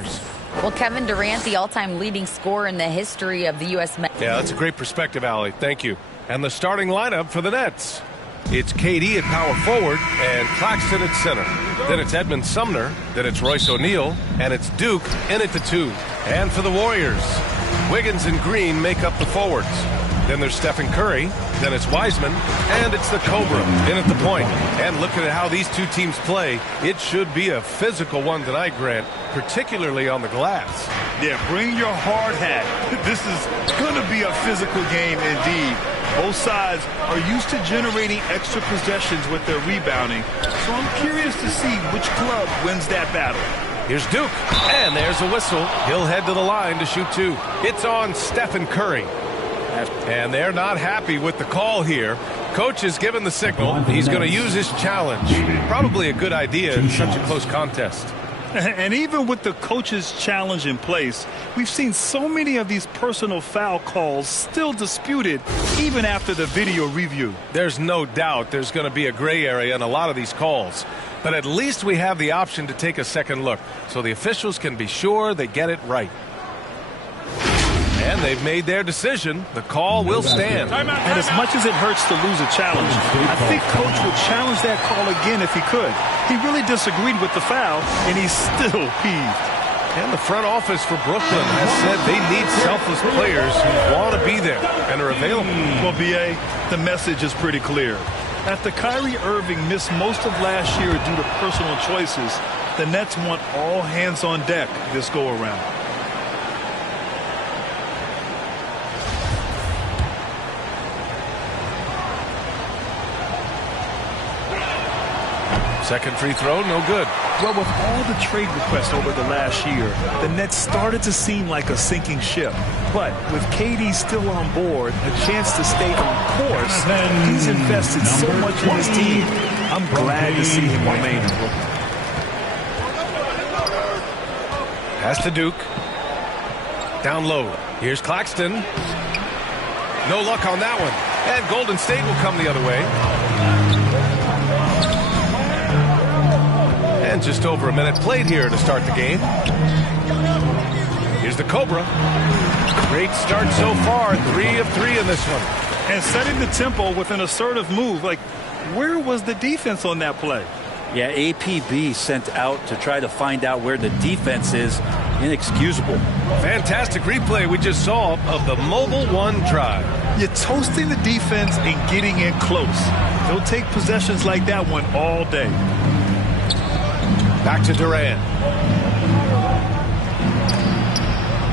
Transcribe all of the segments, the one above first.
Well, Kevin Durant, the all-time leading scorer in the history of the U.S. men. Yeah, that's a great perspective, Allie. Thank you. And the starting lineup for the Nets. It's KD at power forward and Claxton at center. Then it's Edmund Sumner. Then it's Royce O'Neal. And it's Duke in at the 2. And for the Warriors, Wiggins and Green make up the forwards. Then there's Stephen Curry. Then it's Wiseman. And it's the Cobra in at the point. And looking at how these two teams play, it should be a physical one tonight, Grant, particularly on the glass. Yeah, bring your hard hat. This is going to be a physical game indeed. Both sides are used to generating extra possessions with their rebounding. So I'm curious to see which club wins that battle. Here's Duke. And there's a whistle. He'll head to the line to shoot 2. It's on Stephen Curry. And they're not happy with the call here. Coach has given the signal. He's going to use his challenge. Probably a good idea in such a close contest. And even with the coach's challenge in place, we've seen so many of these personal foul calls still disputed even after the video review. There's no doubt there's going to be a gray area in a lot of these calls. But at least we have the option to take a second look so the officials can be sure they get it right. And they've made their decision. The call will stand. And as much as it hurts to lose a challenge, I think Coach would challenge that call again if he could. He really disagreed with the foul, and he's still peeved. And the front office for Brooklyn has said they need selfless players who want to be there and are available. Well, B.A., the message is pretty clear. After Kyrie Irving missed most of last year due to personal choices, the Nets want all hands on deck this go-around. Second free throw, no good. Well, with all the trade requests over the last year, the Nets started to seem like a sinking ship. But with KD still on board, a chance to stay on course, he's invested so much in his team. I'm glad to see him remain in Brooklyn. Pass to Duke. Down low. Here's Claxton. No luck on that one. And Golden State will come the other way. And just over a minute played here to start the game. Here's the Cobra. Great start so far. 3 of 3 in this one. And setting the tempo with an assertive move. Like, where was the defense on that play? Yeah, APB sent out to try to find out where the defense is. Inexcusable. Fantastic replay we just saw of the Mobile One drive. You're toasting the defense and getting in close. They'll take possessions like that one all day. Back to Durant.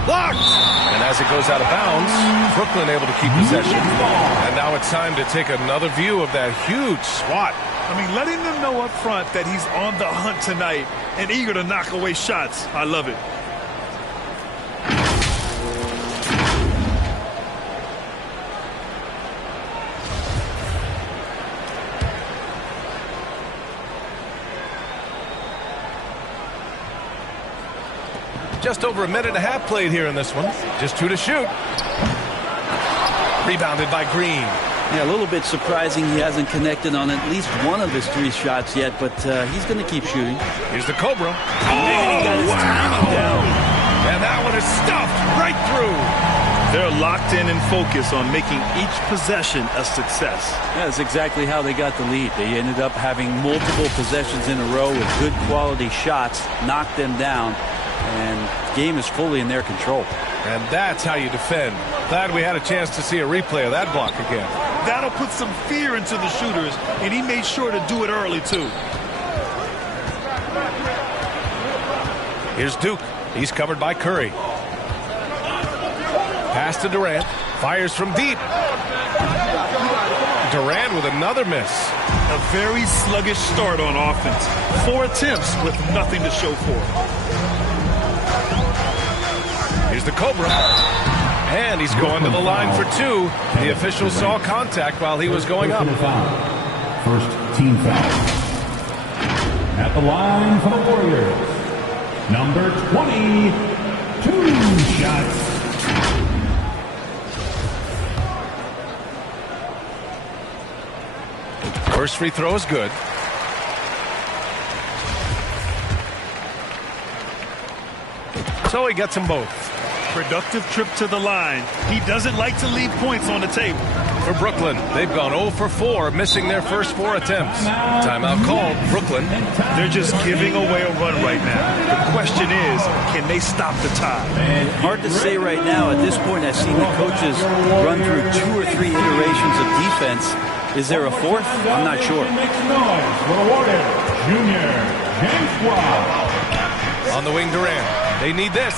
Blocked! And as it goes out of bounds, Brooklyn able to keep possession. And now it's time to take another view of that huge swat. I mean, letting them know up front that he's on the hunt tonight and eager to knock away shots. I love it. Just over a minute and a half played here in this one. Just 2 to shoot. Rebounded by Green. Yeah, a little bit surprising he hasn't connected on at least one of his 3 shots yet, but he's going to keep shooting. Here's the Cobra. He got his timing down. And that one is stuffed right through. They're locked in and focused on making each possession a success. Yeah, that's exactly how they got the lead. They ended up having multiple possessions in a row with good quality shots, knocked them down, and the game is fully in their control. And that's how you defend. Glad we had a chance to see a replay of that block again. That'll put some fear into the shooters, and he made sure to do it early, too. Here's Duke. He's covered by Curry. Pass to Durant. Fires from deep. Durant with another miss. A very sluggish start on offense. 4 attempts with nothing to show for it. Here's the Cobra. And he's going to the line for 2. The official saw contact while he was going up. First team foul. At the line for the Warriors, number 20, 2 shots. First free throw is good. So he gets them both. Productive trip to the line. He doesn't like to leave points on the table. For Brooklyn, they've gone 0 for 4, missing their first 4 attempts. Timeout called. Brooklyn. They're just giving away a run right now. The question is, can they stop the tide? Hard to say right now. At this point, I've seen the coaches run through 2 or 3 iterations of defense. Is there a fourth? I'm not sure. Junior James Wild. On the wing, Durant. They need this.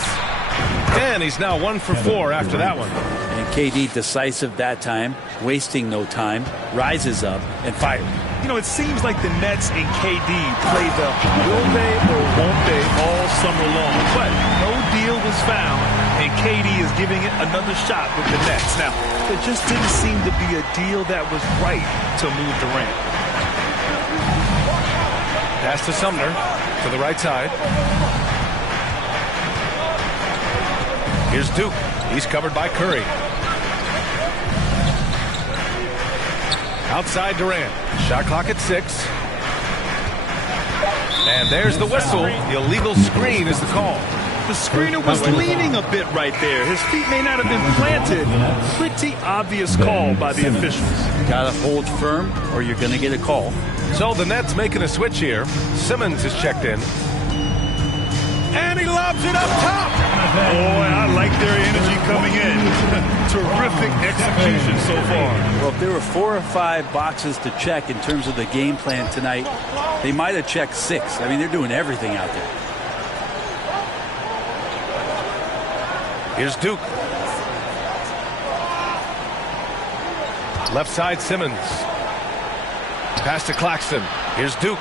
And he's now 1 for 4 after that one. And KD decisive that time, wasting no time, rises up and fires. You know, it seems like the Nets and KD play the will they or won't they all summer long. But no deal was found, and KD is giving it another shot with the Nets. Now, there just didn't seem to be a deal that was right to move Durant. Pass to Sumner to the right side. Here's Duke. He's covered by Curry. Outside Durant. Shot clock at 6. And there's the whistle. The illegal screen is the call. The screener was leaning a bit right there. His feet may not have been planted. Pretty obvious call by the officials. Gotta hold firm or you're gonna get a call. So the Nets making a switch here. Simmons is checked in. And he lobs it up top. Boy, I like their energy coming in. Terrific execution so far. Well, if there were 4 or 5 boxes to check in terms of the game plan tonight, they might have checked 6. I mean, they're doing everything out there. Here's Duke. Left side Simmons. Pass to Claxton. Here's Duke.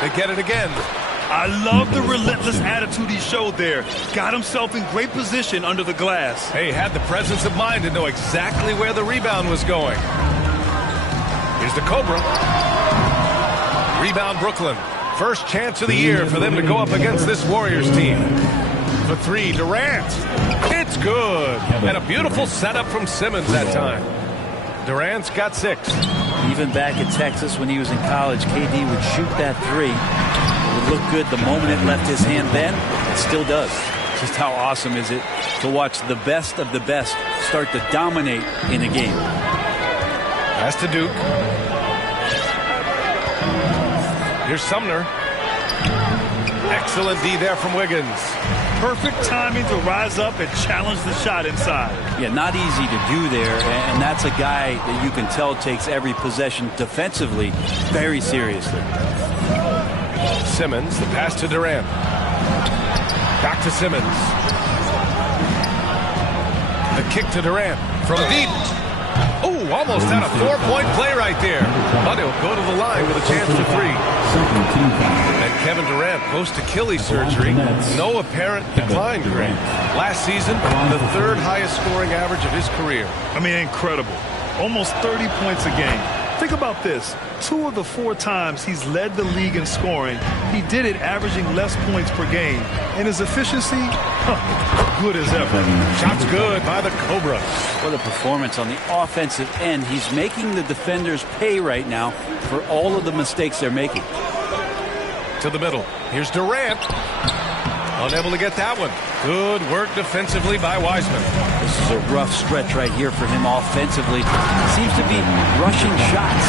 They get it again. I love the relentless attitude he showed there. Got himself in great position under the glass. Hey, had the presence of mind to know exactly where the rebound was going. Here's the Cobra. Rebound Brooklyn. First chance of the year for them to go up against this Warriors team. For 3, Durant. It's good. And a beautiful setup from Simmons that time. Durant's got 6. Even back in Texas when he was in college, KD would shoot that 3. It would look good the moment it left his hand then. It still does. Just how awesome is it to watch the best of the best start to dominate in a game. Pass to Duke. Here's Sumner. Excellent D there from Wiggins. Perfect timing to rise up and challenge the shot inside. Yeah, not easy to do there, and that's a guy that you can tell takes every possession defensively very seriously. Simmons, the pass to Durant. Back to Simmons. The kick to Durant from deep. Oh, almost had a 4-point play right there. But he'll go to the line with a chance for 3. And Kevin Durant post Achilles surgery. No apparent decline grade. Last season, the 3rd highest scoring average of his career. I mean, incredible. Almost 30 points a game. Think about this. 2 of the 4 times he's led the league in scoring, he did it averaging less points per game. And his efficiency, good as ever. Shots good by the Cobra. What a performance on the offensive end. He's making the defenders pay right now for all of the mistakes they're making. To the middle. Here's Durant. Unable to get that one. Good work defensively by Wiseman. This is a rough stretch right here for him offensively. Seems to be rushing shots.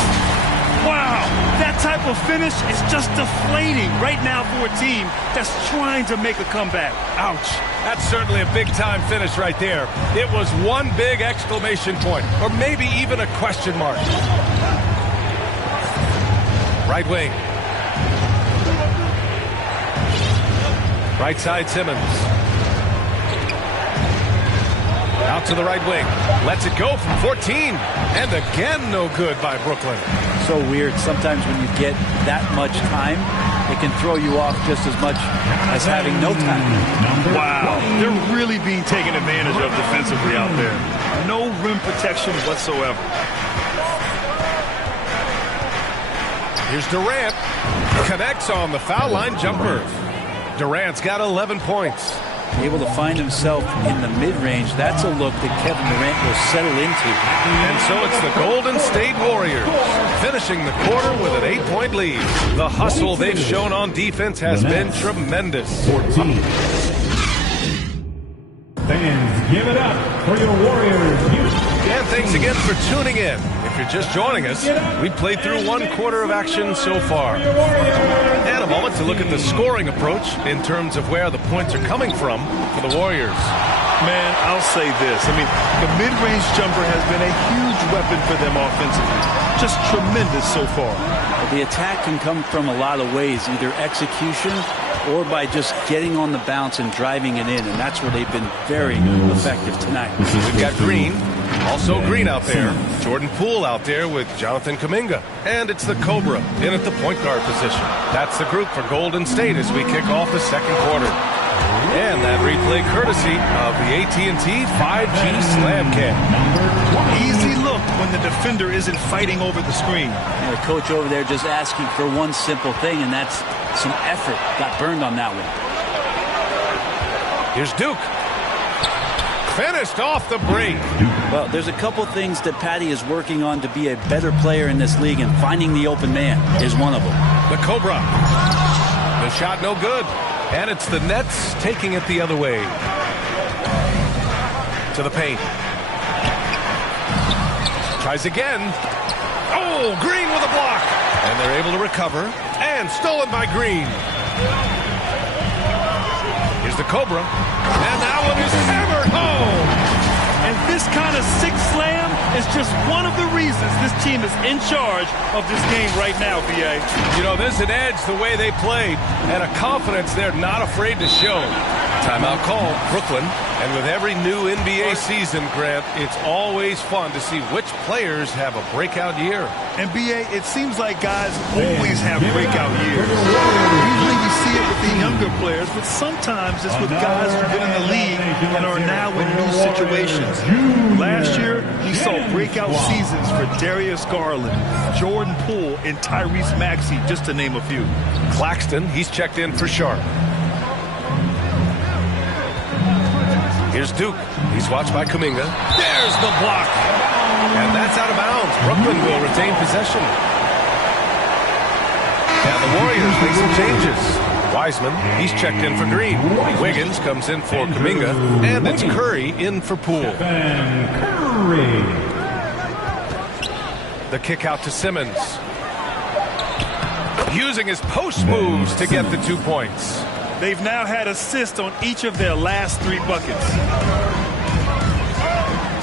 Wow, that type of finish is just deflating right now for a team that's trying to make a comeback. Ouch. That's certainly a big-time finish right there. It was one big exclamation point, or maybe even a question mark. Right wing. Right side Simmons. Out to the right wing. Lets it go from 14. And again, no good by Brooklyn. So weird. Sometimes when you get that much time, it can throw you off just as much as having no time. Wow. They're really being taken advantage of defensively out there. No rim protection whatsoever. Here's Durant. Connects on the foul line jumper. Durant's got 11 points. able to find himself in the mid-range. That's a look that Kevin Durant will settle into. And so it's the Golden State Warriors finishing the quarter with an 8-point lead. The hustle they've shown on defense has been tremendous. 14. Fans, give it up for your Warriors. And thanks again for tuning in. If you're just joining us, we've played through one quarter of action so far. And a moment to look at the scoring approach in terms of where the points are coming from for the Warriors. Man, I'll say this. I mean, the mid-range jumper has been a huge weapon for them offensively. Just tremendous so far. The attack can come from a lot of ways, either execution or by just getting on the bounce and driving it in, and that's where they've been very effective tonight. We've got Green, also Green out there. Jordan Poole out there with Jonathan Kuminga. And it's the Cobra in at the point guard position. That's the group for Golden State as we kick off the second quarter. And that replay courtesy of the AT&T 5G Slam Cam. Easy look when the defender isn't fighting over the screen. And the coach over there just asking for one simple thing, and that's some effort. Got burned on that one. Here's Duke. Finished off the break. Well, there's a couple things that Patty is working on to be a better player in this league, and finding the open man is one of them. The Cobra. The shot no good. And it's the Nets taking it the other way. To the paint. Tries again. Oh, Green with a block. And they're able to recover. And stolen by Green. Here's the Cobra. And that one is hammered home. And this kind of six slam is just one of the reasons this team is in charge of this game right now, B.A. You know, there's an edge the way they played and a confidence they're not afraid to show. Timeout call, Brooklyn. And with every new NBA season, Grant, it's always fun to see which players have a breakout year. And, B.A., it seems like guys always have breakout years. Usually we see it with the younger players, but sometimes it's with guys who've been in the league and are now in new situations. Last year, we saw breakout seasons for Darius Garland, Jordan Poole, and Tyrese Maxey, just to name a few. Claxton, he's checked in for Sharp. Here's Duke. He's watched by Kuminga. There's the block. And that's out of bounds. Brooklyn will retain possession. And the Warriors make some changes. Wiseman, he's checked in for Green. Wiggins comes in for Kuminga. And it's Curry in for Poole. Curry. The kick out to Simmons. Using his post moves to get the 2 points. They've now had assists on each of their last 3 buckets.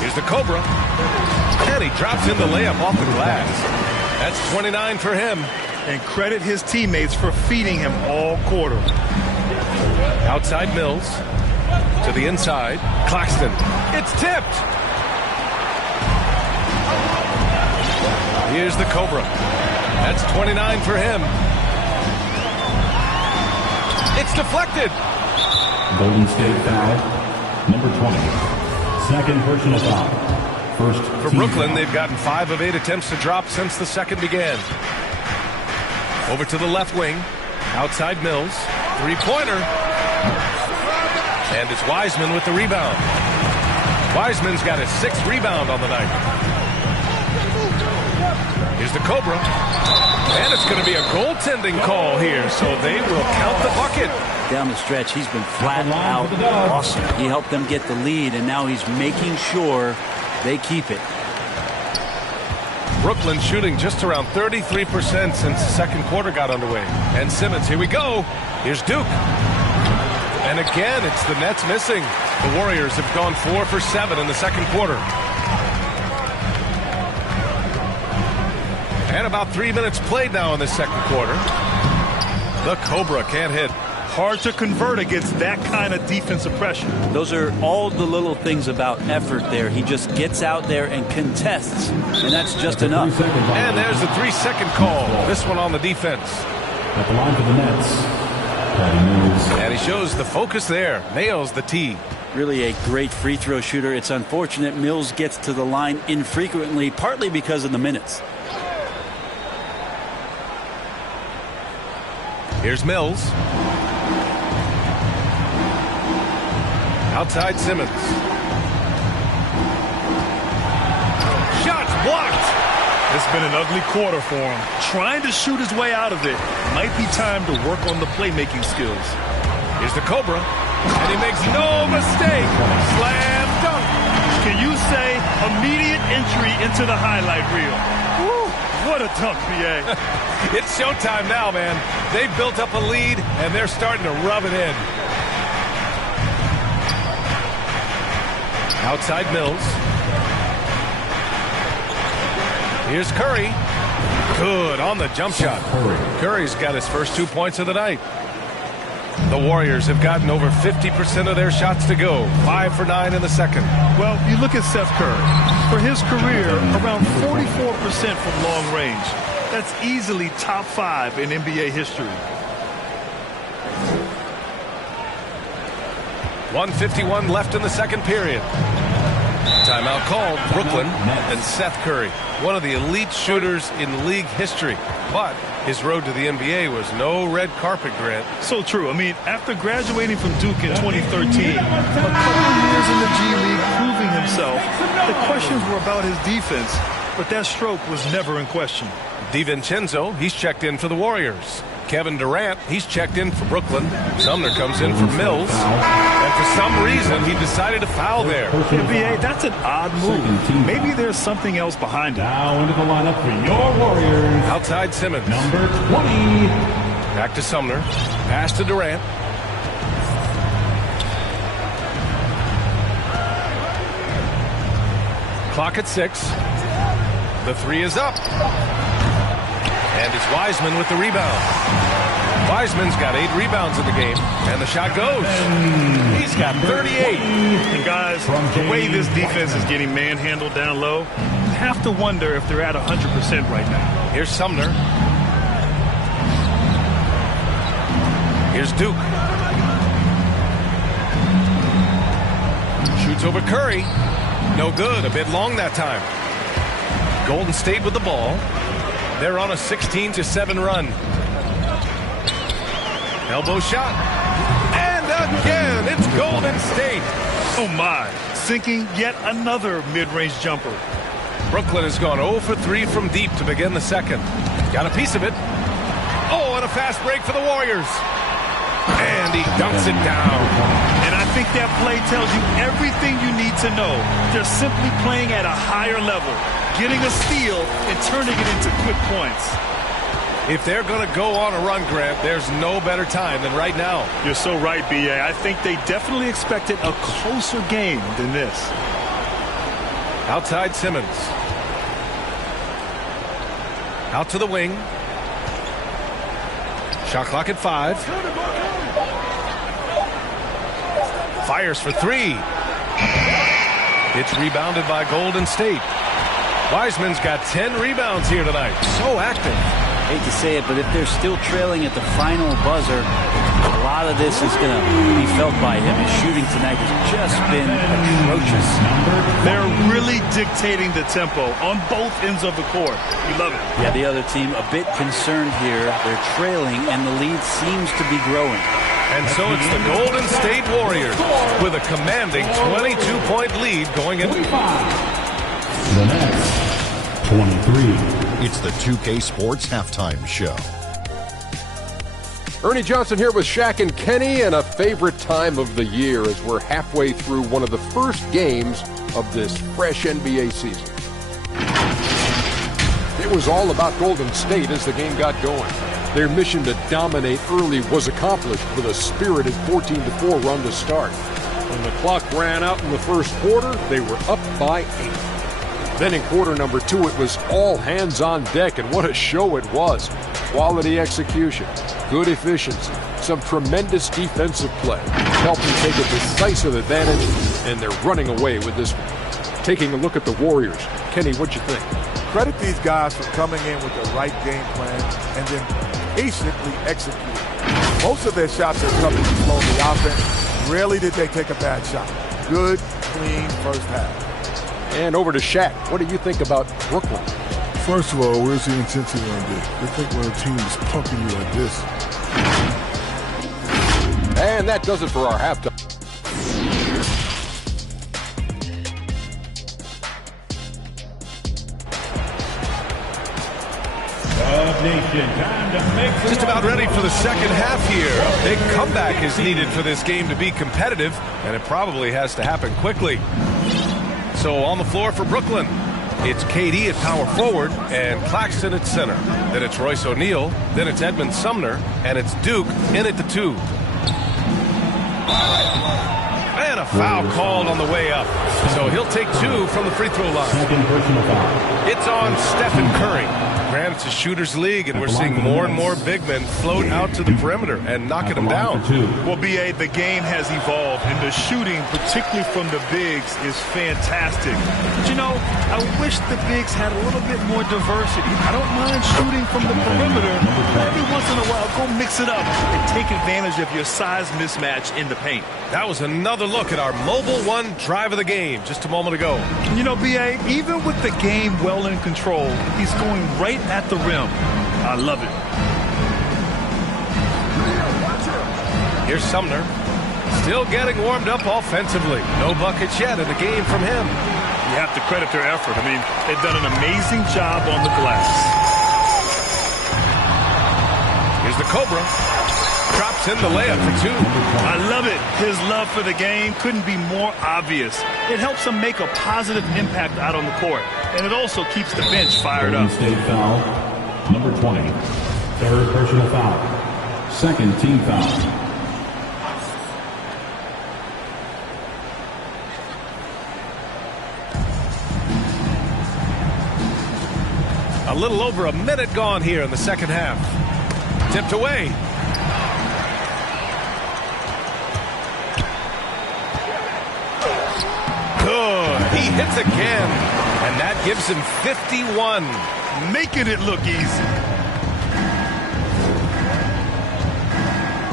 Here's the Cobra. And he drops in the layup off the glass. That's 29 for him. And credit his teammates for feeding him all quarter. Outside Mills. To the inside. Claxton. It's tipped. Here's the Cobra. That's 29 for him. It's deflected. Golden State foul. Number 20. Second personal foul. First For Brooklyn, they've gotten 5 of 8 attempts to drop since the second began. Over to the left wing. Outside Mills. Three-pointer. And it's Wiseman with the rebound. Wiseman's got his 6th rebound on the night. Here's the Cobra. And it's going to be a goaltending call here, so they will count the bucket. Down the stretch, he's been flat out awesome. He helped them get the lead, and now he's making sure they keep it. Brooklyn shooting just around 33% since the second quarter got underway. And Simmons, here we go. Here's Duke. And again, it's the Nets missing. The Warriors have gone 4 for 7 in the second quarter. And about 3 minutes played now in the second quarter. The Cobra can't hit. Hard to convert against that kind of defensive pressure. Those are all the little things about effort there. He just gets out there and contests, and that's just enough. And there's the 3-second call. This one on the defense. At the line for the Nets, Patty Mills. And he shows the focus there. Nails the tee. Really a great free throw shooter. It's unfortunate Mills gets to the line infrequently, partly because of the minutes. Here's Mills. Outside Simmons. Shots blocked. It's been an ugly quarter for him. Trying to shoot his way out of it. Might be time to work on the playmaking skills. Here's the Cobra, and he makes no mistake. Slam dunk. Can you say immediate entry into the highlight reel? Woo, what a dunk, B.A. It's showtime now, man. They've built up a lead, and they're starting to rub it in. Outside Mills. Here's Curry. Good on the jump shot. Curry's got his first 2 points of the night. The Warriors have gotten over 50% of their shots to go. 5 for 9 in the second. Well, you look at Seth Curry. For his career, around 44% from long range. That's easily top 5 in NBA history. 1:51 left in the second period. Timeout called. Brooklyn and Seth Curry, one of the elite shooters in league history. But his road to the NBA was no red carpet, Grant. So true. I mean, after graduating from Duke in 2013, a couple of years in the G League proving himself, the questions were about his defense, but that stroke was never in question. DiVincenzo, he's checked in for the Warriors. Kevin Durant, he's checked in for Brooklyn. Sumner comes in for Mills. And for some reason, he decided to foul there. NBA, that's an odd move. Maybe there's something else behind it. Now into the lineup for your Warriors. Outside Simmons. Number 20. Back to Sumner. Pass to Durant. Clock at 6. The three is up. And it's Wiseman with the rebound. Wiseman's got 8 rebounds in the game, and the shot goes. He's got 38. And guys, the way this defense is getting manhandled down low, you have to wonder if they're at 100% right now. Here's Sumner. Here's Duke. Shoots over Curry. No good. A bit long that time. Golden State with the ball. They're on a 16-7 run. Elbow shot. And again, it's Golden State. Oh, my. Sinking yet another mid-range jumper. Brooklyn has gone 0 for 3 from deep to begin the second. Got a piece of it. Oh, and a fast break for the Warriors. And he dunks it down. And I think that play tells you everything you need to know. They're simply playing at a higher level, getting a steal and turning it into quick points. If they're going to go on a run, Grant, there's no better time than right now. You're so right, B.A. I think they definitely expected a closer game than this. Outside Simmons. Out to the wing. Shot clock at 5. Fires for 3. It's rebounded by Golden State. Wiseman's got 10 rebounds here tonight. So active. Hate to say it, but if they're still trailing at the final buzzer, a lot of this is going to be felt by him. His shooting tonight has just been atrocious. They're really dictating the tempo on both ends of the court. You love it. Yeah, the other team a bit concerned here. They're trailing, and the lead seems to be growing. And so it's the Golden State Warriors with a commanding 22-point lead going into The Nets, 23. It's the 2K Sports Halftime Show. Ernie Johnson here with Shaq and Kenny, and a favorite time of the year as we're halfway through one of the first games of this fresh NBA season. It was all about Golden State as the game got going. Their mission to dominate early was accomplished with a spirited 14-4 run to start. When the clock ran out in the first quarter, they were up by 8. Then in quarter number 2, it was all hands on deck, and what a show it was. Quality execution, good efficiency, some tremendous defensive play, helping take a decisive advantage, and they're running away with this one. Taking a look at the Warriors, Kenny, what'd you think? Credit these guys for coming in with the right game plan and then patiently executing. Most of their shots are coming to slow the offense. Rarely did they take a bad shot. Good, clean first half. And over to Shaq. What do you think about Brooklyn? First of all, where's the intensity on this? They think when a team is pumping you like this. And that does it for our halftime. Just about ready for the second half here. A big comeback is needed for this game to be competitive, and it probably has to happen quickly. So on the floor for Brooklyn, it's KD at power forward and Claxton at center. Then it's Royce O'Neal, then it's Edmond Sumner, and it's Duke in at the 2. And a foul called on the way up. So he'll take 2 from the free throw line. It's on Stephen Curry. Granted, it's a shooter's league, and we're seeing more and more big men float out to the perimeter and knocking them down. Well, B.A., the game has evolved, and the shooting, particularly from the bigs, is fantastic. But, you know, I wish the bigs had a little bit more diversity. I don't mind shooting from the perimeter, but every once in a while, go mix it up and take advantage of your size mismatch in the paint. That was another look at our Mobile One drive of the game just a moment ago. You know, B.A., even with the game well in control, he's going right at the rim. I love it. Here's Sumner. Still getting warmed up offensively. No buckets yet in the game from him. You have to credit their effort. I mean, they've done an amazing job on the glass. Here's the Cobra. Drops in the layup for 2. I love it. His love for the game couldn't be more obvious. It helps him make a positive impact out on the court. And it also keeps the bench fired up. State foul, number 20. Third personal foul. Second team foul. A little over a minute gone here in the second half. Tipped away. Good. He hits again. And that gives him 51. Making it look easy.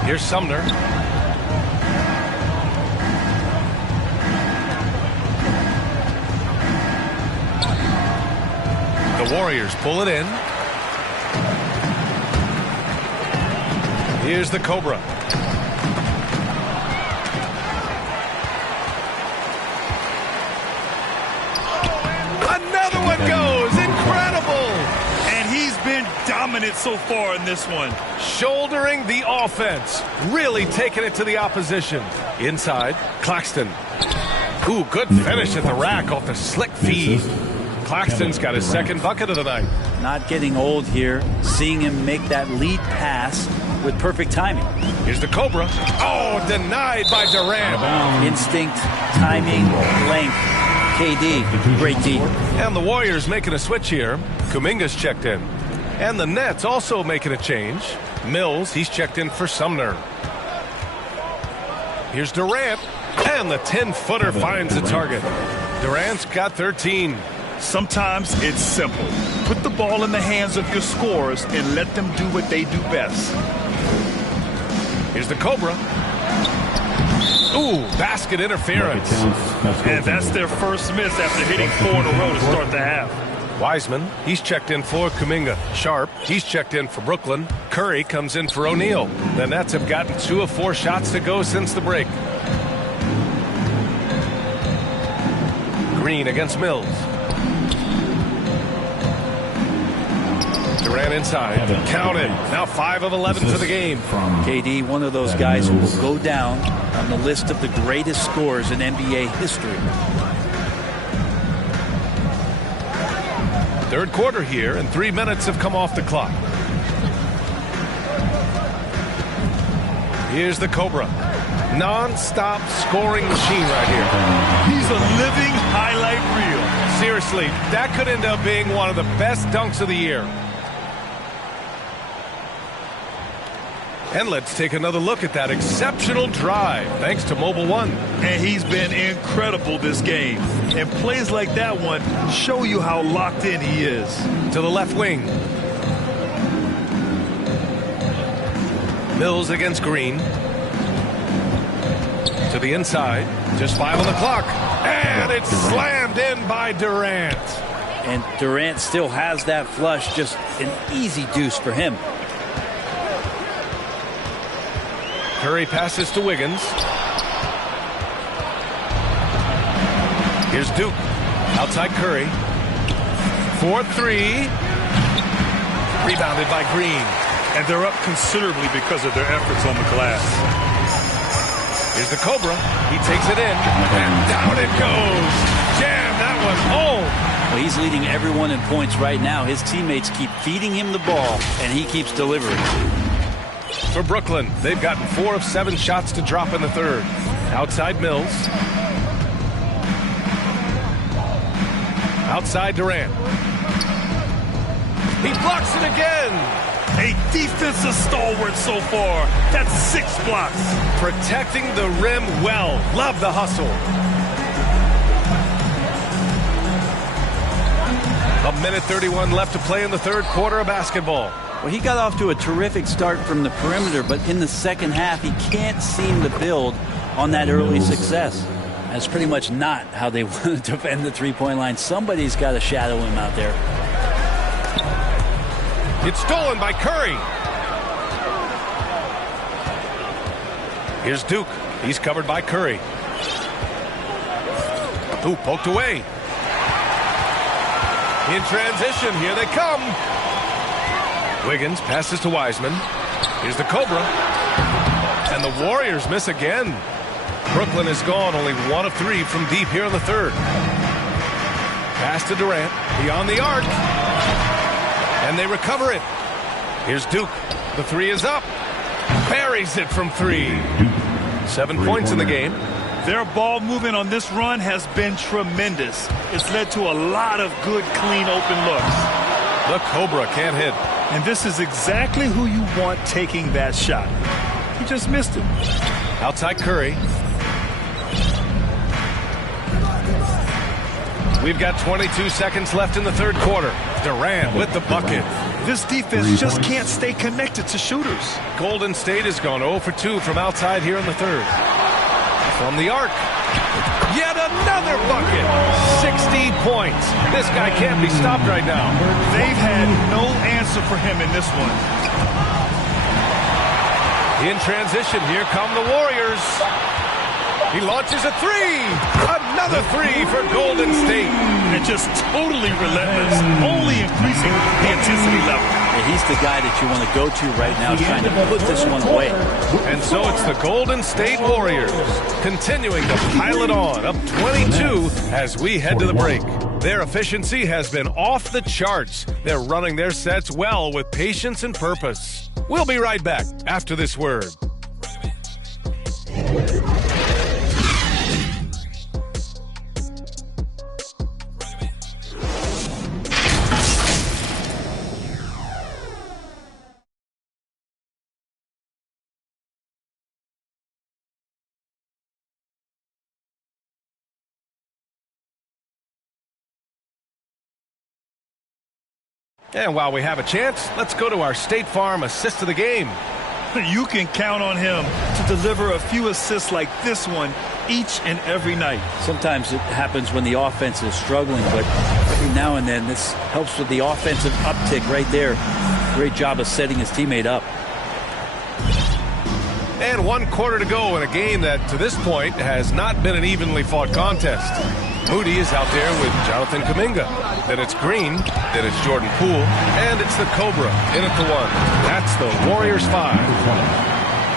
Here's Sumner. The Warriors pull it in. Here's the Cobra. Another one goes. Incredible. And he's been dominant so far in this one. Shouldering the offense. Really taking it to the opposition. Inside, Claxton. Ooh, good finish at the rack off the slick feed. Claxton's got his second bucket of the night. Not getting old here. Seeing him make that lead pass with perfect timing. Here's the Cobra. Oh, denied by Durant. Instinct, timing, length. KD, great team. And the Warriors making a switch here. Kuminga's checked in. And the Nets also making a change. Mills, he's checked in for Sumner. Here's Durant. And the 10-footer finds the target. Durant's got 13. Sometimes it's simple. Put the ball in the hands of your scorers and let them do what they do best. Here's the Cobra. Ooh, basket interference. And that's their first miss after hitting 4 in a row to start the half. Wiseman, he's checked in for Kuminga. Sharp, he's checked in for Brooklyn. Curry comes in for O'Neal. The Nets have gotten 2 of 4 shots to go since the break. Green against Mills. Durant inside. Count it. Now 5 of 11 for the game. KD, one of those guys who will go down on the list of the greatest scorers in NBA history. Third quarter here, and 3 minutes have come off the clock. Here's the Cobra. Non-stop scoring machine right here. He's a living highlight reel. Seriously, that could end up being one of the best dunks of the year. And let's take another look at that exceptional drive, thanks to Mobile One. And he's been incredible this game. And plays like that one show you how locked in he is. To the left wing. Mills against Green. To the inside. Just 5 on the clock. And it's slammed in by Durant. And Durant still has that flush. Just an easy deuce for him. Curry passes to Wiggins. Here's Duke. Outside Curry. 4-3. Rebounded by Green. And they're up considerably because of their efforts on the glass. Here's the Cobra. He takes it in, and down it goes. Jam that one home. Well, he's leading everyone in points right now. His teammates keep feeding him the ball, and he keeps delivering. For Brooklyn, they've gotten 4 of 7 shots to drop in the third. Outside Mills. Outside Durant. He blocks it again. A defensive stalwart so far. That's 6 blocks. Protecting the rim well. Love the hustle. A minute 31 left to play in the third quarter of basketball. Well, he got off to a terrific start from the perimeter, but in the second half, he can't seem to build on that early success. That's pretty much not how they want to defend the three-point line. Somebody's got to shadow him out there. It's stolen by Curry. Here's Duke. He's covered by Curry. Ooh, poked away. In transition, here they come. Wiggins passes to Wiseman. Here's the Cobra. And the Warriors miss again. Brooklyn is gone, only 1 of 3 from deep here in the third. Pass to Durant, beyond the arc. And they recover it. Here's Duke. The 3 is up. Buries it from 3. 7 points in the game. Their ball movement on this run has been tremendous. It's led to a lot of good, clean, open looks. The Cobra can't hit. And this is exactly who you want taking that shot. He just missed it. Outside Curry. We've got 22 seconds left in the third quarter. Durant with the bucket. This defense just can't stay connected to shooters. Golden State has gone 0 for 2 from outside here in the third. From the arc. Yet another bucket. 60 points. This guy can't be stopped right now. They've had no answer for him in this one. In transition, here come the Warriors. He launches a 3. Another 3 for Golden State. And just totally relentless, only increasing the intensity level. Yeah, he's the guy that you want to go to right now trying to put this one away. And so it's the Golden State Warriors continuing to pile it on, up 22 as we head to the break. Their efficiency has been off the charts. They're running their sets well with patience and purpose. We'll be right back after this word. And while we have a chance, let's go to our State Farm assist of the game. You can count on him to deliver a few assists like this one each and every night. Sometimes it happens when the offense is struggling, but every now and then this helps with the offensive uptick right there. Great job of setting his teammate up. And 1 quarter to go in a game that, to this point, has not been an evenly fought contest. Moody is out there with Jonathan Kuminga. Then it's Green. Then it's Jordan Poole. And it's the Cobra in at the 1. That's the Warriors 5.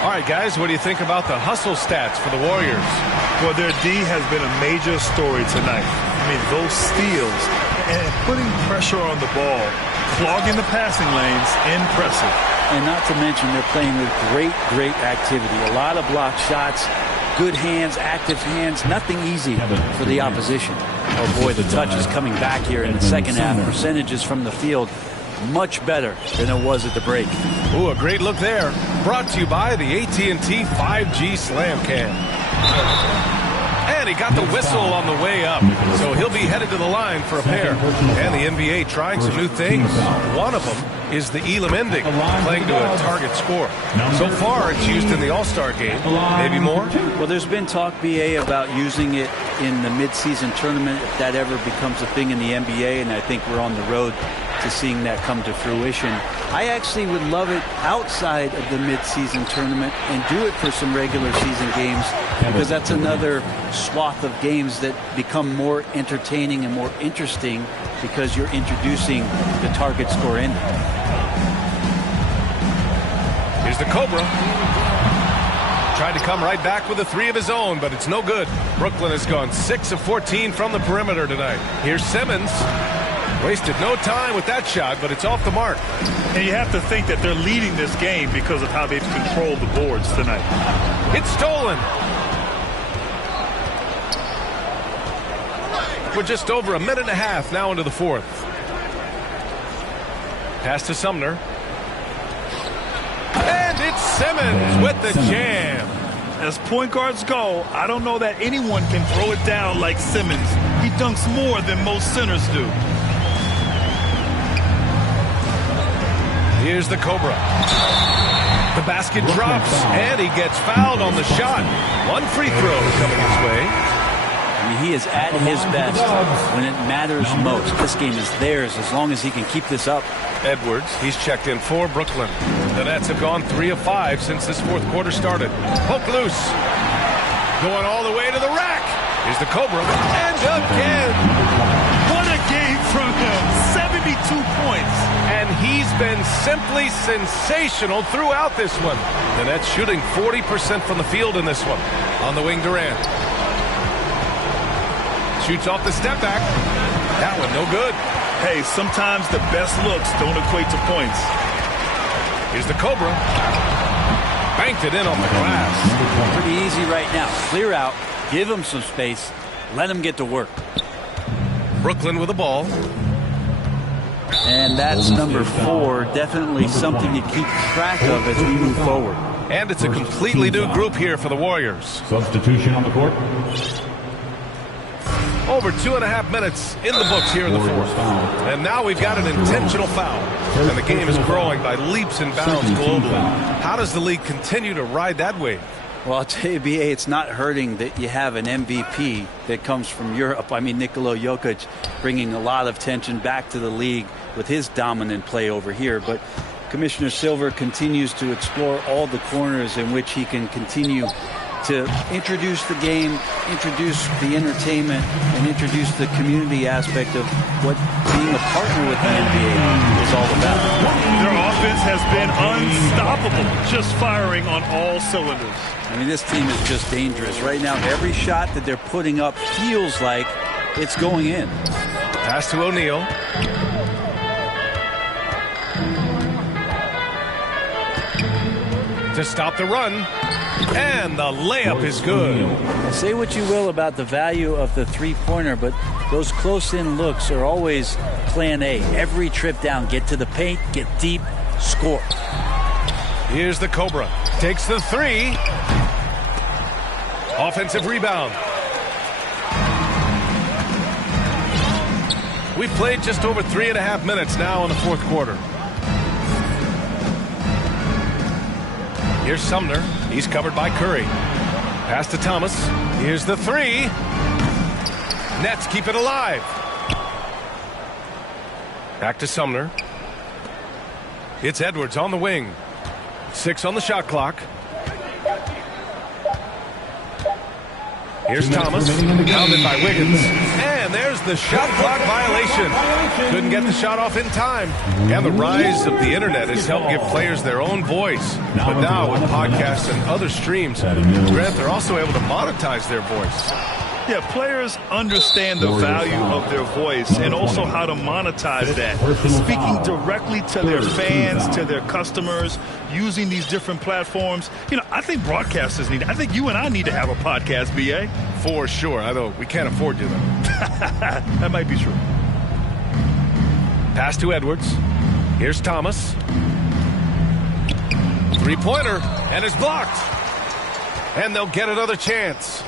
All right, guys, what do you think about the hustle stats for the Warriors? Well, their D has been a major story tonight. I mean, those steals and putting pressure on the ball, clogging the passing lanes, impressive. And not to mention they're playing with great activity. A lot of block shots, good hands, active hands, nothing easy for the opposition. Oh boy, the touch is coming back here in the second half. Percentages from the field much better than it was at the break. Ooh, a great look there. Brought to you by the AT&T 5G Slam Cam. And he got the whistle on the way up. So he'll be headed to the line for a pair. And the NBA trying some new things. One of them is the Elam ending, playing to a target score. So far, it's used in the All-Star game. Maybe more? Well, there's been talk, BA, about using it in the midseason tournament if that ever becomes a thing in the NBA, and I think we're on the road to seeing that come to fruition. I actually would love it outside of the midseason tournament and do it for some regular season games, because that's another swath of games that become more entertaining and more interesting because you're introducing the target score in. the Cobra. Tried to come right back with a 3 of his own, but it's no good. Brooklyn has gone 6 of 14 from the perimeter tonight. Here's Simmons. Wasted no time with that shot, but it's off the mark. And you have to think that they're leading this game because of how they've controlled the boards tonight. It's stolen. We're just over a minute and a half now into the fourth. Pass to Sumner. And it's Simmons with the jam. As point guards go, I don't know that anyone can throw it down like Simmons. He dunks more than most centers do. Here's the Cobra. The basket drops, and he gets fouled on the shot. 1 free throw coming his way. I mean, he is at his best when it matters most. This game is theirs as long as he can keep this up. Edwards, he's checked in for Brooklyn. The Nets have gone 3 of 5 since this fourth quarter started. Poke loose. Going all the way to the rack. Here's the Cobra. And again. What a game from him. 72 points. And he's been simply sensational throughout this one. The Nets shooting 40% from the field in this one. On the wing, Durant. Shoots off the step back. That one no good. Hey, sometimes the best looks don't equate to points. Here's the Cobra. Banked it in on the glass. Pretty easy right now. Clear out. Give him some space. Let him get to work. Brooklyn with the ball. And that's number 4. Definitely something to keep track of as we move forward. And it's a completely new group here for the Warriors. Substitution on the court. Over 2.5 minutes in the books here in the fourth. And now we've got an intentional foul. And the game is growing by leaps and bounds globally. How does the league continue to ride that wave? Well, I'll tell you, B.A., it's not hurting that you have an MVP that comes from Europe. I mean, Nikola Jokic bringing a lot of tension back to the league with his dominant play over here. But Commissioner Silver continues to explore all the corners in which he can continue to introduce the game, introduce the entertainment, and introduce the community aspect of what being a partner with the NBA is all about. Their offense has been unstoppable, just firing on all cylinders. I mean, this team is just dangerous. Right now, every shot that they're putting up feels like it's going in. Pass to O'Neal. To stop the run. And the layup is good. Say what you will about the value of the three-pointer, but those close-in looks are always plan A. Every trip down, get to the paint, get deep, score. Here's the Cobra. Takes the 3. Offensive rebound. We've played just over 3.5 minutes now in the fourth quarter. Here's Sumner. He's covered by Curry. Pass to Thomas. Here's the 3. Nets keep it alive. Back to Sumner. It's Edwards on the wing. 6 on the shot clock. Here's Thomas. Pounded by Wiggins. And there's the shot clock violation. Couldn't get the shot off in time. And the rise of the internet has helped give players their own voice. But now with podcasts and other streams, Grant, they're also able to monetize their voice. Yeah, players understand the value of their voice and also how to monetize that. Speaking directly to their fans, to their customers, using these different platforms. You know, I think broadcasters need, I think you and I need to have a podcast, B.A. For sure. Although we can't afford to, though. That might be true. Pass to Edwards. Here's Thomas. Three-pointer, and it's blocked. And they'll get another chance.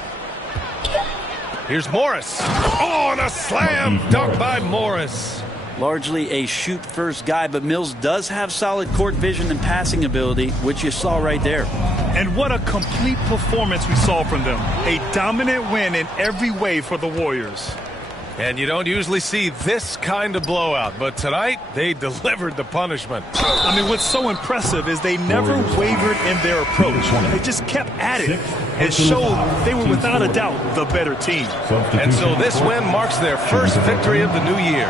Here's Morris. Oh, and a slam dunk by Morris. Largely a shoot-first guy, but Mills does have solid court vision and passing ability, which you saw right there. And what a complete performance we saw from them. A dominant win in every way for the Warriors. And you don't usually see this kind of blowout, but tonight they delivered the punishment. I mean, what's so impressive is they never wavered in their approach. They just kept at it and showed they were without a doubt the better team. And so this win marks their first victory of the new year.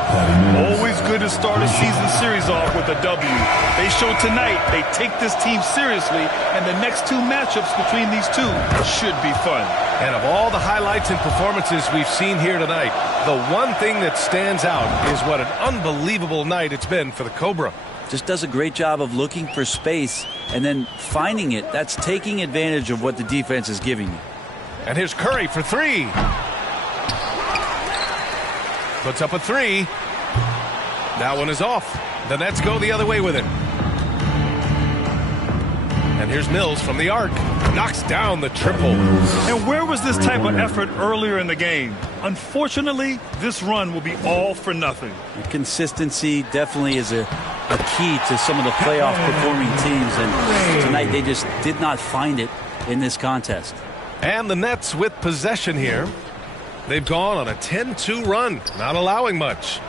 Always good to start a season series off with a W. They showed tonight they take this team seriously, and the next two matchups between these two should be fun. And of all the highlights and performances we've seen here tonight, the one thing that stands out is what an unbelievable night it's been for the Cobra. Just does a great job of looking for space and then finding it. That's taking advantage of what the defense is giving you. And here's Curry for three. Puts up a three. That one is off. The Nets go the other way with it. And here's Mills from the arc. Knocks down the triple. And where was this type of effort earlier in the game? Unfortunately, this run will be all for nothing. Consistency definitely is a key to some of the playoff performing teams, and tonight they just did not find it in this contest. And the Nets with possession here. They've gone on a 10-2 run, not allowing much.